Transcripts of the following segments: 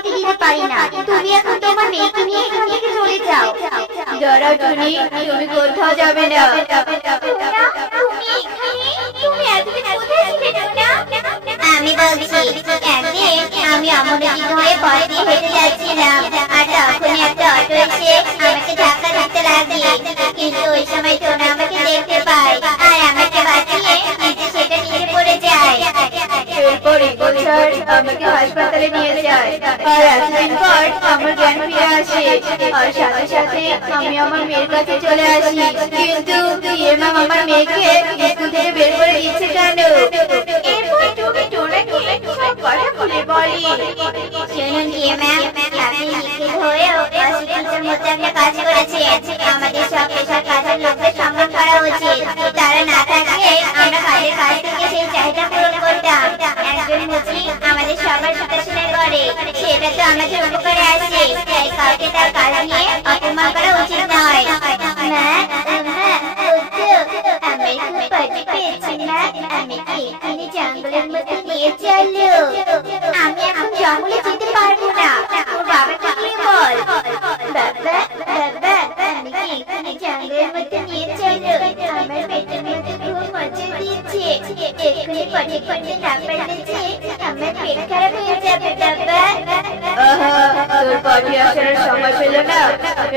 করতে দিতে পারি না। তুমি এখন তোমার মেয়েকে নিয়ে এখান থেকে চলে যাও। দাঁড়াও টুনি, তুমি কোথাও যাবে না। তুমি এখানে? তুমি এতদিন কোথায় ছিলে টোনা? আমি বলছি, একদিন আমি অমরজি ধরে পথ দিয়ে হেঁটে যাচ্ছিলাম, আর তখনই একটা অটো এসে আমাকে ধাক্কা দিতে লাগে। কিন্তু ওই সময় টোনা আমাকে দেখতে পায় আর আমাকে বাঁচিয়ে নিজে সেটা নিচে পড়ে যায়। এরপর ইগোছার আমাকে হাসপাতালে নিয়ে যায়, আর এতদিন পর আমার জ্ঞান ফিরে আসে, আর সাথে সাথে আমি আমার মেয়ের কাছে চলে আসি। কিন্তু ইয়ে ম্যাম আমার মেয়েকে স্কুল থেকে বের করে দিচ্ছে কেন? এরপর তুমি টোনাকে সব কথা খুলে বলি। শুনুন ইয়ে ম্যাম, আপনি লিখিত হয়েও অশিক্ষিতের মধ্যে একটা কাজ করেছেন। আমাদের সব পেশার কাজের লোকদের সম্মান করা উচিত। তারা না থাকলে আমরা কাজের কাজ থেকে সেই চাহিদা পূরণ করতাম। একজন মুচি আমাদের সবার দেখাশোনা করে, সেটা তো আমাদের উপকারে আসে। তাই কাউকে তার কাজ নিয়ে অপমান করা উচিত নয়। আমি খুব পাটি পেয়েছি না, আমি এখানে জঙ্গলের মধ্যে নিয়ে চলো। আমি এখন জঙ্গলে যেতে পারবো না, ওর বাবাকে গিয়ে বল। বাবা বাবা, আমি এখানে জঙ্গলের মধ্যে নিয়ে চলো, আমার পেটের মধ্যে খুব মজা দিচ্ছে। এক্ষুনি পটি করতে না পারলে যে আমার পেট খারাপ হয়ে যাবে বাবা। তোর পটি আসার সময় পেল না?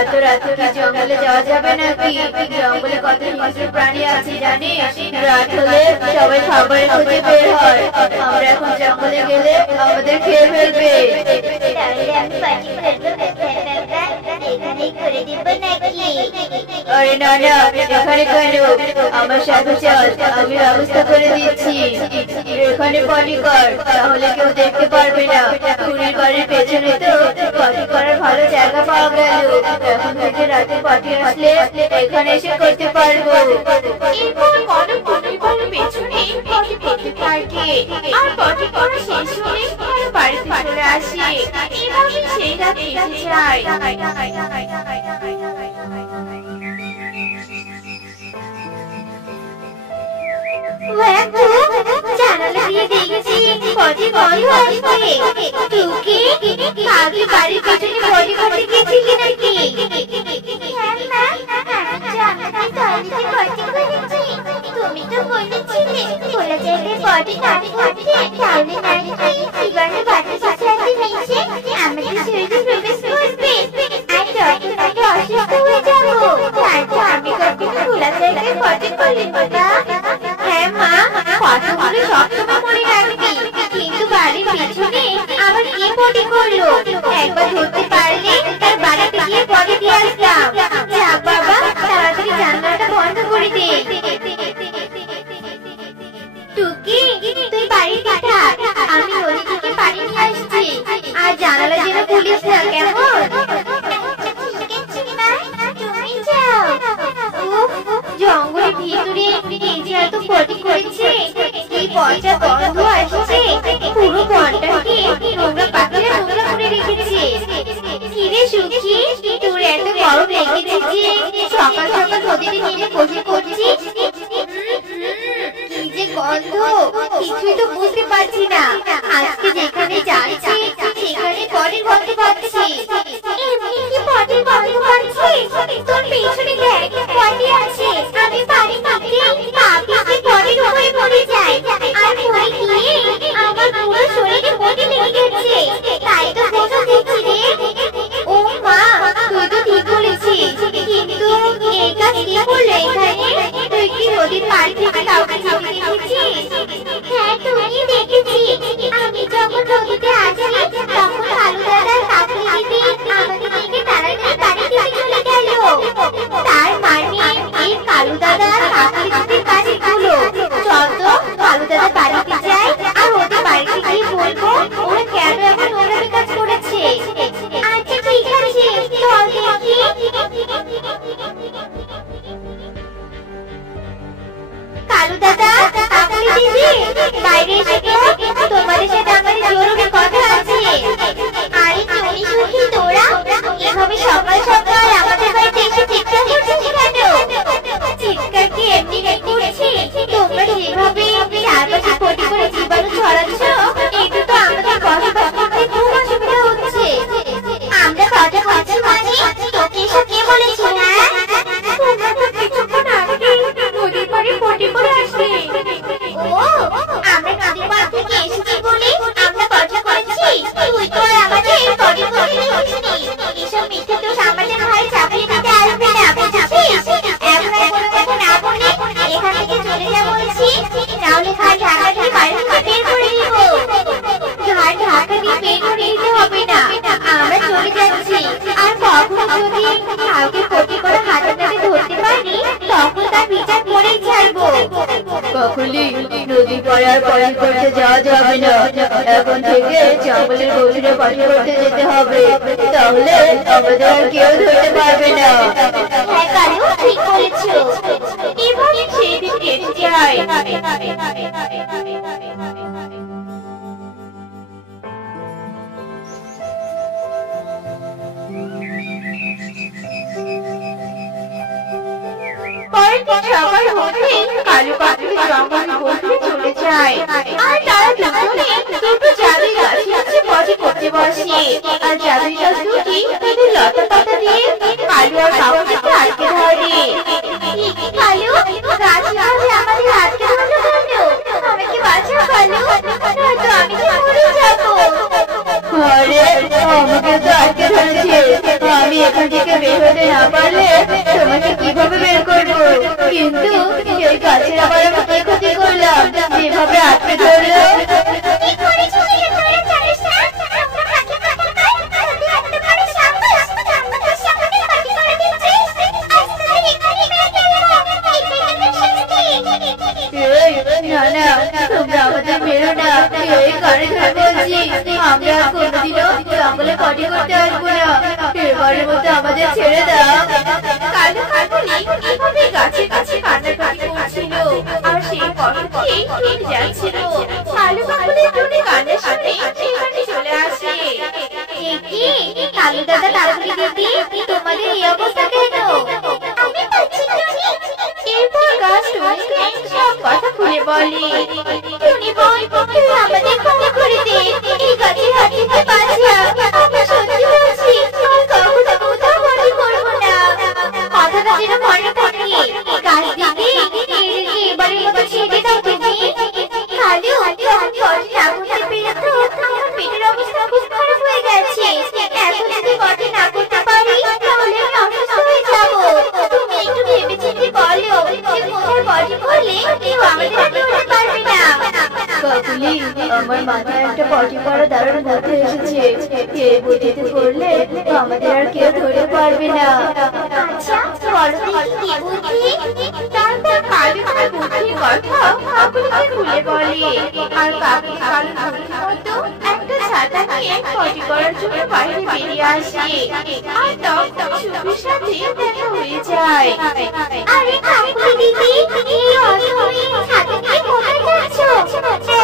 এত রাতে কি জঙ্গলে যাওয়া যাবে নাকি? জঙ্গলে কত হিংস্র প্রাণী আছে জানিস? রাত হলে সবাই খাবারের খোঁজে বের হয়, আমরা এখন জঙ্গলে গেলে আমাদের খেয়ে ফেলবে। তাহলে আমি পটি করবো কোথায় বাবা? এখানেই করে দিব নাকি? আরে না না, এখানে কেন? আমার সাথে চল, আমি ব্যবস্থা করে দিচ্ছি। এখানে পটি কর, তাহলে কেউ দেখতে পারবে না। টুনির বাড়ির পেছনে তো পটি করার ভালো জায়গা পাওয়া গেল। এখন থেকে রাতে পটি আসলে এখানে এসে করতে পারবো। এরপর কনক টুনির বাড়ির পেছনে পটি করতে থাকে, আর পটি করা শেষ হলে তারা বাড়িতে চলে আসে। এভাবে সেই রাত কেটে যায়। জানালা দিয়ে দেখেছি পটি বন্ধ আছে। টুকি, আগে বাড়ির পেছনে পটি করতে গেছিলি নাকি? তুমি তো বলেছিলে খোলা জায়গায় পটি না করতে, তাহলে নাকি জীবাণু বাতাসের সাথে মিশে আমাদের শরীরে প্রবেশ করবে আর তখন আমরা অসুস্থ হয়ে যাবো। তাই তো আমি কখনো খোলা জায়গায় পটি করি না। হ্যাঁ মা, কথাগুলো সবসময় মনে রাখবি। কিন্তু বাড়ির পিছনে আবার কে পটি করলো? একবার ধরতে পারলে তার বাড়িতে গিয়ে পটি দিয়ে আসতাম। যা বাবা, তাড়াতাড়ি জানলাটা বন্ধ করে দে। টুকি, তুই বাড়িতে থাক, আমি নদী থেকে পানি নিয়ে আসছি। আর জানালা যেন খুলিস না, কেমন? জঙ্গলের ভিতরে এই যে এত পটি করেছে, কি পচা গন্ধ আসছে। পুরো বনটাকে নোংরা পাখিরা নোংরা করে রেখেছে। কিরে সুখী, তোর এত গরম লেগেছে যে সকাল সকাল নদীতে নেমে গোসল করছিস? কি যে গন্ধ, কিছুই তো বুঝতে পারছি না। আজকে যেখানে যাচ্ছি সেখানে পটির গন্ধ পাচ্ছি। এমনি কি পটির গন্ধ পাচ্ছিস? তোর পেছনে দেখ, পটি আছে। আমি পানি নিতে পা পিছলে পটির উপরে পড়ে যাই, আর পড়ে গিয়ে আমার পুরো শরীরে পটি লেগে গেছে। তাই তো গোসল দিচ্ছি রে। ও মা, তুই তো ঠিক বলেছিস, কিন্তু এই কাজ কে করলো এখানে? তুই কি নদীর পাড় থেকে কাউকে যেতে দেখেছিস? হ্যাঁ তুমি দেখেছি। আমি যখন নদীতে আসি তখন কালু দাদার কাকুলি দিদি আমাকে দেখে তাড়াতাড়ি পানি দিতে চলে গেল। তার মানে এই কালু দাদা আর কাকুলি দিদির কাজ এগুলো। চল তো কালু দাদা বাড়িতে যাই, আর ওদের বাড়িতে গিয়ে বলবো ওরা কেন এমন নোংরামি কাজ করেছে। আচ্ছা ঠিক আছে, চল দেখি। কালু দাদা, কাকুলি দিদি, বাইরে এসে তো, তোমাদের সাথে আমাদের জরুরি কথা আছে। আরে টুনি সুখী, তোরা এভাবে সকাল সকাল আমাদের বাড়িতে এসে চিৎকার করছিস কেন? চিৎকার কি এমনি কাকুলি, নদী পাড়ে আর পানি করতে যাওয়া যাবে না। এখন থেকে জঙ্গলের গভীরে পানি করতে যেতে হবে, তাহলে আমাদের আর কেউ ধরতে পারবে না। হ্যাঁ কালু, ঠিক বলেছো। এভাবে সেই দিন কেটে যায়। পরের দিন সকাল হতেই কালু কাকুলি জঙ্গলের গভীরে চলে যায়। আর তারা দুজনে দুটো জাদুই গাছের নিচে পটি করতে বসে। আর জাদুই গাছ দুটি তাদের লতা পাতা দিয়ে কালু আর কাকুলিকে আটকে ধরে। কালু, গাছ এভাবে আমাদের আটকে ধরলো কেন? আমাকে বাঁচাও কালু, নয়তো আমি যে মরে যাবো। আরে, আমাকে তো আটকে ধরেছে। আমি এখান থেকে বের হতে না পারলে তোমাকে কিভাবে বের করবো? কিন্তু এই গাছের আবার আমি কি ক্ষতি করলাম যেভাবে আটকে ধরলো? কি করেছিস তুই? তোরা জানিস না আমরা ফাঁকি ফাঁকি পাই, তোদের এত বড় সাহস, আমাদের সামনে পার্টি করে দিচ্ছিস। আজ তোদের এখানে মেরে ফেলবো, এটাই তোদের শাস্তি। না না, তোমরা আমাদের মেরো না। এই কানে ধরে বলছি, আমরা আর কোনোদিনও জঙ্গলে পটি করতে আসবো না। এবারের মতো আমাদের ছেড়ে দাও। কালু কাকুলি এভাবে গাছের কাছে কান্নাকাটি করছিল, আর সেই কষ্টকেই কেটে যাচ্ছিল। কালু কাকুলির টুনি কান্নার সাথে সেখানে চলে আসে। কি কালু দাদা, কাকুলি দিদি, তোমাদের এই অবস্থা কেন? আমি বলছি টুনি। এরপর গাছ টুনিকে সব কথা খুলে বলে। টুনি বোন, তুই আমাদের ক্ষমা করে দে, এই গাছের হাত থেকে বাঁচা। আমি সত্যি বলছি, আর কখনো কোথাও পটি করবো না। কথাটা যেন মনে থাকে। গাছ দিদি, এদেরকে এবারের মতো ছেড়ে দাও তুমি। কালু, আমি পটি না করতে পেরে তো আমার পেটের অবস্থা খুব খারাপ হয়ে গেছে। এখন যদি পটি না করতে পারি তাহলে আমি অসুস্থ হয়ে যাবো। তুমি একটু ভেবেচিন্তে বলো যে কোথায় পটি করলে কেউ আমাদের আর ধরতে পারবে না। কাকুলি, আমার মাথায় একটা পটি করা দারুণ বুদ্ধি এসেছে। এই বুদ্ধিতে করলে আমাদের আর কেউ ধরতে পারবে না। আচ্ছা, বলো দেখি কি বুদ্ধি? তারপর কালু তার বুদ্ধির কথা কাকুলিকে খুলে বলে। আর কাকুলি কালুর বুদ্ধি মতো একটা ছাতা নিয়ে পটি করার জন্য বাইরে বেরিয়ে আসে। আর তখন সুখীর সাথে দেখা হয়ে যায়। আরে কাকুলি দিদি, এই অসময়ে ছাতা নিয়ে কোথায় যাচ্ছ?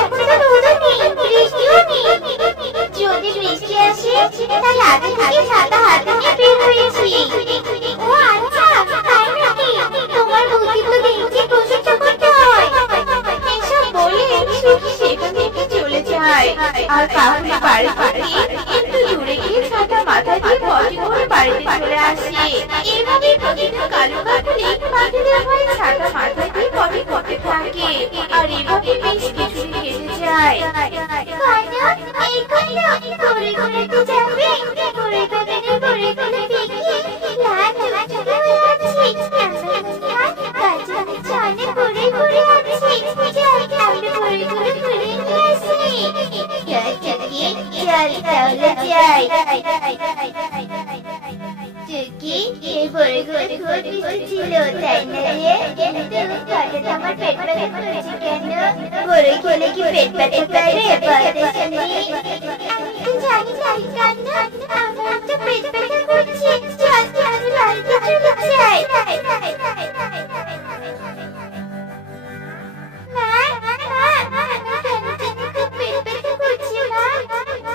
এখন তো রোদও নেই, বৃষ্টিও নেই। যদি বৃষ্টি আসে তাই আগে থেকে ছাতা হাতে নিয়ে বের হয়েছি। ও আচ্ছা, তাই নাকি? তোমার বুদ্ধি তো দেখছি প্রশংসা করতে হয়। এসব বলে সুখী সেখান থেকে চলে যায়। আর কাকুলি বাড়ি থেকে একটু দূরে গিয়ে ছাতা মাথায় দিয়ে পটি করে বাড়িতে চলে আসে। এভাবে প্রতিদিন কালু কাকুলি পাখিদের ভয়ে ছাতা মাথায় দিয়ে পটি করতে থাকে। আর এভাবে বেশ কিছুদিন কেটে যায়। কান্না, এই কান্না, ঘুরে ঘুরে তো যাবে। ঘুরে ঘুরে ঘুরে ঘুরে দেখি লাল চুচুড়ে হয়ে আছে। গাছের নিচে অনেক ঘুরে ঘুরে আছে। চল, আমরা ঘুরে ঘুরে ঘুরে নিয়ে আসি। চল তাহলে যাই। চুকি, এই ঘুরে ঘুরে খুব মিষ্টি ছিল, তাই না রে? কিন্তু হঠাৎ আমার পেট ব্যথা করছে কেন? ঘুরে খেলে কি পেট ব্যথা করে? বলতে শুনি। আমি তো জানি না কান্না, আমার তো পেট ব্যথা করছে। চল, আমি বাড়িতে চলে যাই।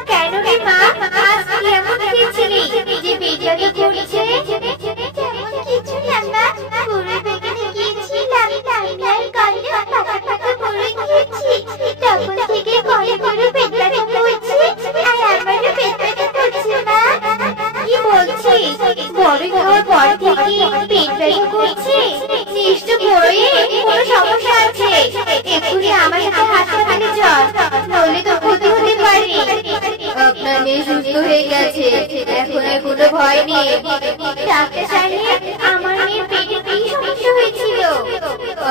কেন রে মা, আজ কি এমন খেয়েছিলি যে পেট ব্যথা করছে? তেমন কিছু না মা, পুরো বেগুনে গিয়েছিলাম, আমি আর কান্না পাকা পাকা পুরো খেয়েছি। তখন থেকে ঘরে ঘরে পেট ব্যথা করছে, আর আমারও পেট ব্যথা করছে মা। কি বলছিস? বড়ি খাওয়ার পর থেকে পেট ব্যথা করছে? নিশ্চয় বড়িয়ে কোনো সমস্যা আছে। এক্ষুনি আমার সাথে হাসপাতালে চল, নইলে তো ক্ষতি হতে পারে। আপনার মেয়ে সুস্থ হয়ে গেছে, এখন আর কোনো ভয় নেই। ডাক্তার সাহেব, আমার মেয়ের পেটে কি সমস্যা হয়েছিল?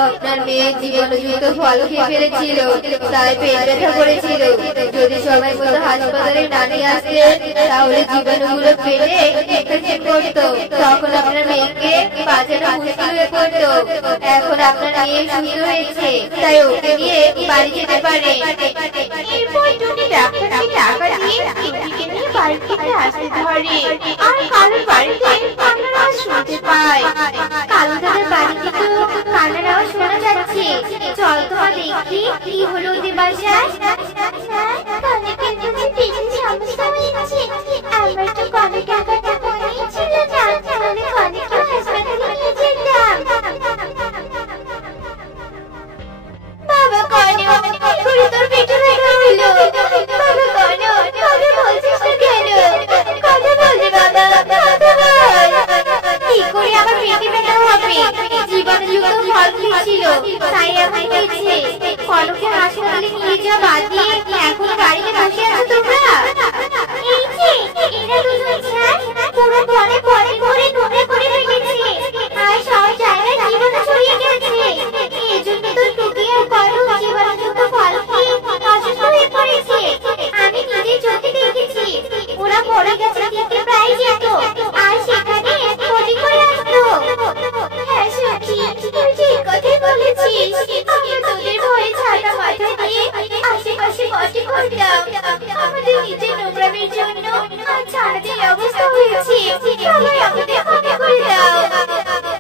আপনার মেয়ে জীবাণুযুক্ত ফল খেয়ে ফেলেছিল, তাই পেট ব্যথা করেছিল। যদি সময় মতো হাসপাতালে না নিয়ে আসতেন তাহলে জীবাণুগুলো পেটে ইনফেকশন করতো, তখন আপনার মেয়েকে বাঁচানো মুশকিল হয়ে পড়তো। এখন আপনার মেয়ে সুস্থ হয়েছে, তাই ওকে নিয়ে বাড়ি যেতে পারে। এরপর টুনি ডাক্তারকে টাকা দিয়ে টুনিকে নিয়ে বাড়ি থেকে আসতে ধরে। আর কালুর বাড়িতে কান্নার আওয়াজ শুনতে পায়। কালু দাদার বাড়িতে তো কান্নার আওয়াজ শোনা যাচ্ছে। চল তো মা দেখি কি হলো ওদের বাসায়। কনকের বুঝি পেটে সমস্যা হয়েছে। আমার তো কনক ব্যাপারটা মনেই ছিল না, তাহলে কনককে হাসপাতালে নিয়ে যেতাম। বাবা কনক, কি করে তোর পেটে ব্যথা হলো? বাবা কনক, কথা বলছিস না কেন? কথা বল রে বাবা, কথা বল। কি করে আমার পেটে ব্যথা হবে? জীবাণুযুক্ত ফল খেয়েছিল, তাই এমন হয়েছে। কনককে হাসপাতালে নিয়ে যাওয়া বাদ দিয়ে এখন গাড়িতে বসে আছো তোমরা? এই যে এরা দুজন স্যার পুরো বনে পরে করে নোংরা করে রেখেছে, আর সব জায়গায় জীবাণু ছড়িয়ে গেছে। এজন্য তো টুকি আর কনক জীবাণুযুক্ত ফল খেয়ে অসুস্থ হয়ে পড়েছে। আমি নিজে চোখে দেখেছি। ওরা পড়ে গেছে খেতে প্রায় যেত, আর সেখানে ক্ষতি করে আসতো। হ্যাঁ সত্যি, তুই ঠিক কথাই বলেছিস। আমরা তোদের ভয়ে ছাতা মাথায় দিয়ে আশেপাশে পটি করতাম। আমাদের নিজের নোংরামের জন্য আজ আমাদের অবস্থা হয়েছে। সবাই আমাদের ক্ষমা করে দাও।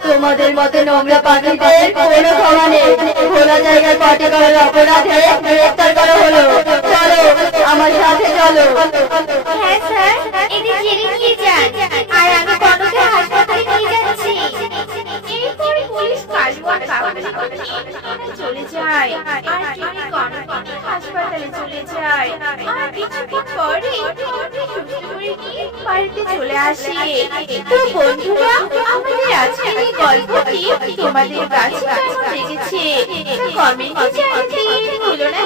তোমাদের মতো নোংরা পাখিদের কোনো ক্ষমা নেই। খোলা জায়গায় পটি করার অপরাধে গ্রেফতার করা হলো। চলো আমার সাথে চলো। হ্যাঁ স্যার, এদের জেলে নিয়ে যান, আর আমি কনককে হাসপাতালে নিয়ে যাচ্ছি। এরপর পুলিশ কালু আর কাকুলিকে নিয়ে চলে যায়, আর টুনি কনককে হাসপাতালে চলে যায়। আর কিছুক্ষণ পরে টুনি সুস্থ হয়ে গিয়ে বাড়িতে চলে আসে। তো বন্ধুরা, আমাদের আজকের এই গল্পটি তোমাদের কাছে কেমন লেগেছে তা কমেন্টে জানাতে ভুলো না।